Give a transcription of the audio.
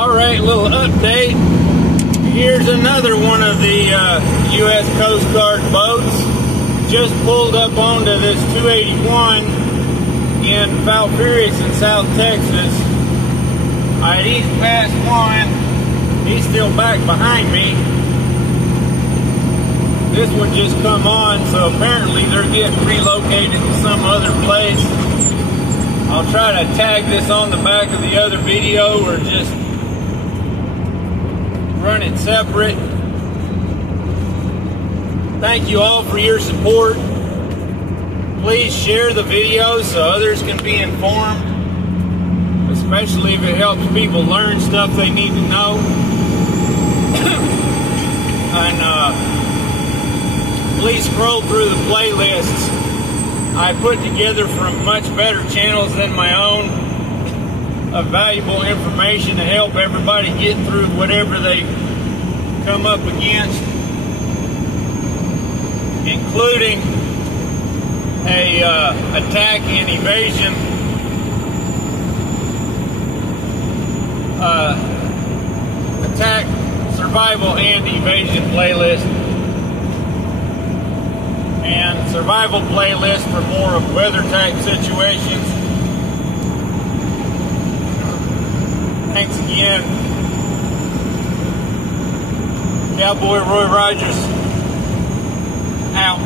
Alright, little update. Here's another one of the U.S. Coast Guard boats. Just pulled up onto this 281 in Valparaiso in South Texas. I'd east past one. He's still back behind me. This one just come on, so apparently they're getting relocated to some other place. I'll try to tag this on the back of the other video or just run it separate. Thank you all for your support. Please share the video so others can be informed, especially if it helps people learn stuff they need to know. And please scroll through the playlists I put together from much better channels than my own of valuable information to help everybody get through whatever they come up against, including a attack and evasion attack, survival and evasion playlist, and survival playlist for more of weather type situations. Thanks again. Cowboy Roy Rogers out.